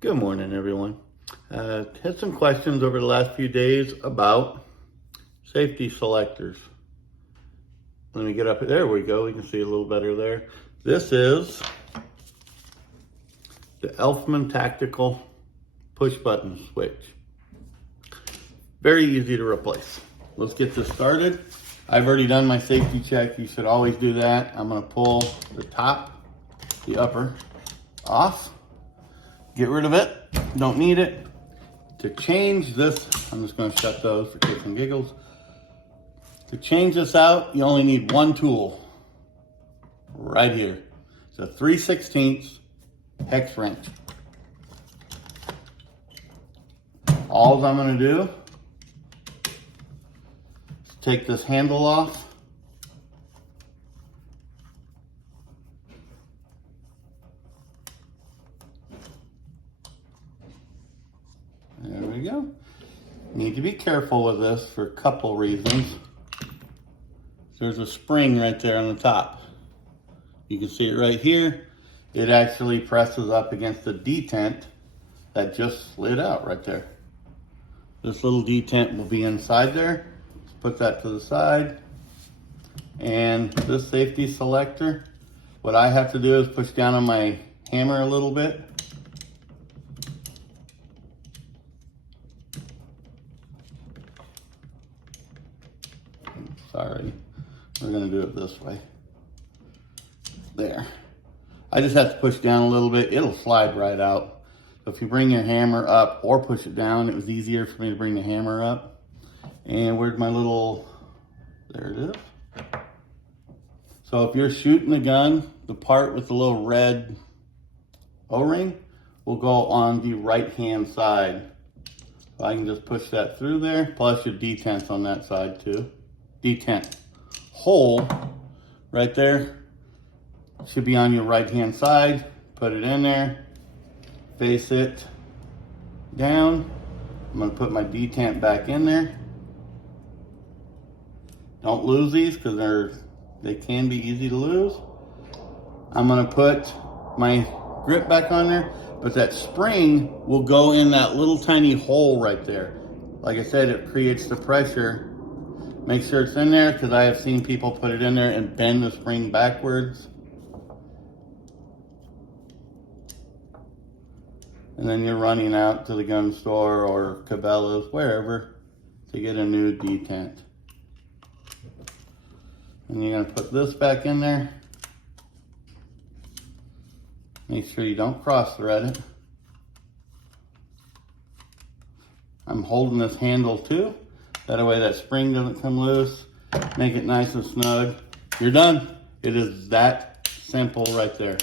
Good morning, everyone. Had some questions over the last few days about safety selectors. Let me get up. There we go. We can see a little better there. This is the Elfman tactical push button switch. Very easy to replace. Let's get this started. I've already done my safety check. You should always do that. I'm going to pull the top, the upper off. Get rid of it, don't need it. To change this, I'm just gonna shut those for kicks and giggles. To change this out, you only need one tool, right here. It's a 3/16 hex wrench. All I'm gonna do is take this handle off. There we go. Need to be careful with this for a couple reasons. There's a spring right there on the top. You can see it right here. It actually presses up against the detent that just slid out right there. This little detent will be inside there. Let's put that to the side. And this safety selector, what I have to do is push down on my hammer a little bit. Sorry, we're gonna do it this way. There. I just have to push down a little bit. It'll slide right out. So if you bring your hammer up or push it down, it was easier for me to bring the hammer up. And where's my little, there it is. So if you're shooting a gun, the part with the little red O-ring will go on the right-hand side. So I can just push that through there, plus your detent's on that side too. Detent hole right there should be on your right hand side. Put it in there, face it down. I'm going to put my detent back in there. Don't lose these because they can be easy to lose. I'm going to put my grip back on there, but that spring will go in that little tiny hole right there. Like I said, it creates the pressure. Make sure it's in there because I have seen people put it in there and bend the spring backwards. And then you're running out to the gun store or Cabela's, wherever, to get a new detent. And you're gonna put this back in there. Make sure you don't cross thread it. I'm holding this handle too. That way that spring doesn't come loose. Make it nice and snug. You're done. It is that simple right there.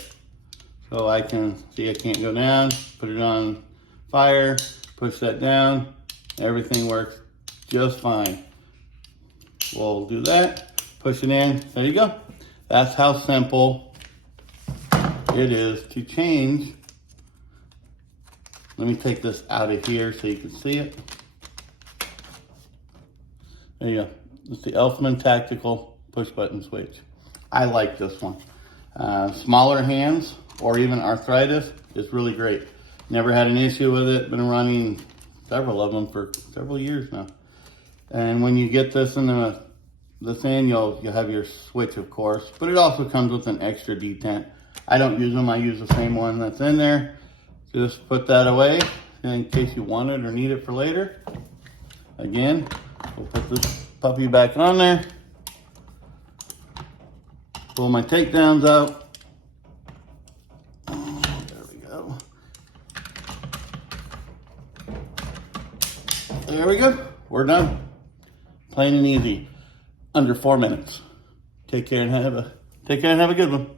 So I can see I can't go down. Put it on fire. Push that down. Everything works just fine. We'll do that. Push it in. There you go. That's how simple it is to change. Let me take this out of here so you can see it. There you go. It's the Elfman tactical push button switch. I like this one. Smaller hands or even arthritis is really great. Never had an issue with it. Been running several of them for several years now. And when you get this in the thing, you'll have your switch, of course, but it also comes with an extra detent. I don't use them. I use the same one that's in there. Just put that away in case you want it or need it for later. Again, we'll put this puppy back on there. Pull my takedowns out. There we go. There we go. We're done. Plain and easy. Under 4 minutes. Take care and have a good one.